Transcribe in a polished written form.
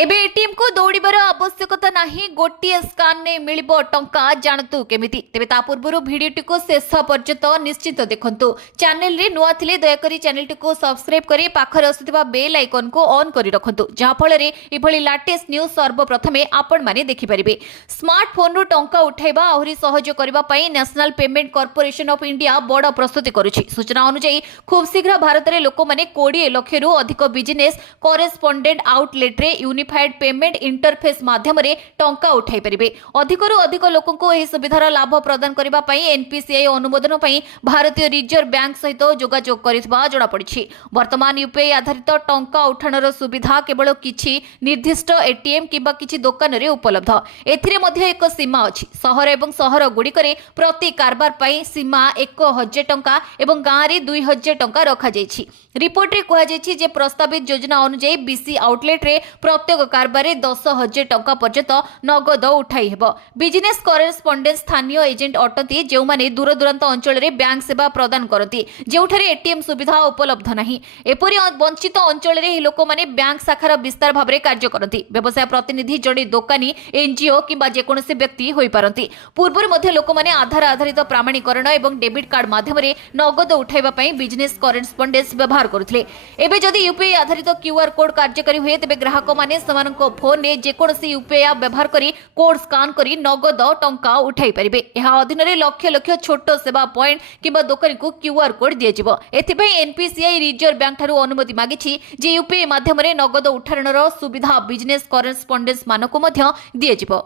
एबे एटीएम को दौड़िबार आवश्यकता नाही गोटिए स्कान ने मिलिबो टंका जानतु केमिति तेबे ता पूर्वरु भिडियोटी को शेष पर्यंत निश्चित देखंतु। चैनल रे नुआ थिले दया करी चैनल टी को सब्सक्राइब करी पाखरे आସୁଥିବା बेल आइकन को ऑन करी रखंतु जहा फल रे इभଳି लेटेस्ट न्यूज सर्वप्रथमे आपण माने देखि परिबे। स्मार्टफोन रु टंका उठाइबा आहुरी सहज करबा पई national payment corporation of India बड़ प्रस्तुति करूछि। सूचना अनुसार खूब शीघ्र भारत रे लोक माने 20 लाख रु अधिक बिजनेस कॉरेस्पोंडेंट आउटलेट रे यूनिफाइड पेमेंट इंटरफेस माध्यम रे टंका उठाई परिबे। अधिकरु अधिक लोकन को एही सुविधार लाभ प्रदान करिबा पई एनपीसीआई अनुमोदन पई भारतीय रिजर्व बैंक सहित जोगाजोग करितबा जणा पड़िछि। वर्तमान यूपीआई आधारित टंका उठाणर सुविधा केवल किछि निर्दिष्ट एटीएम किबा किछि दुकान रे उपलब्ध। एथिरे मध्ये एक सीमा अछि। शहर एवं शहर गुड़िकरे प्रति कारबार पई सीमा 1000 टंका एवं गाँ रे 2000 टंका रखा जाइछि। रिपोर्ट रे कहा जाइछि जे प्रस्तावित योजना अनुसार बीसी आउटलेट रे प्रत्येक कारबार 10,000 टंका पर्यंत नगद उठाई हेब। बिजनेस कॉरेस्पोंडेंट स्थानीय एजेंट अटंती जो माने दूर दूरांत अंचल रे बैंक सेवा प्रदान करती जेउठारे एटीएम सुविधा उपलब्ध नाही। एपरि वंचित अंचल रे लोक माने बैंक शाखार विस्तार भाबरे कार्य करती। व्यवसाय प्रतिनिधि जड़े दोकानी एनजीओ किबा जेकोनोसी व्यक्ति होई पारंती। पूर्व मध्ये लोक माने आधार आधारित प्रमाणीकरण एवं डेबिट कार्ड माध्यम रे नगद उठाइबा पई बिजनेस कॉरेस्पोंडेंस व्यवहार करुथिले। एबे जदि यूपीआई आधारित क्यूआर कोड कार्यकारी हुए तेबे ग्राहक माने समानक फोन ने जेकोनोसी यूपीआई ऐप व्यवहार करी कोड स्कान करी नगद टंका उठाई परिबे। एहा अधीन रे लक्ष लक्ष छोट सेवा पॉइंट किबा दोकानी को क्यूआर कोड दिया जिवो। एथिपई एनपीसीआई रिजर्व बैंक थारु अनुमति मागिछि जे यूपीआई माध्यम रे नगद उठाणर सुविधा बिजनेस कॉरेस्पोंडेंस मानको मध्य दिया जिवो।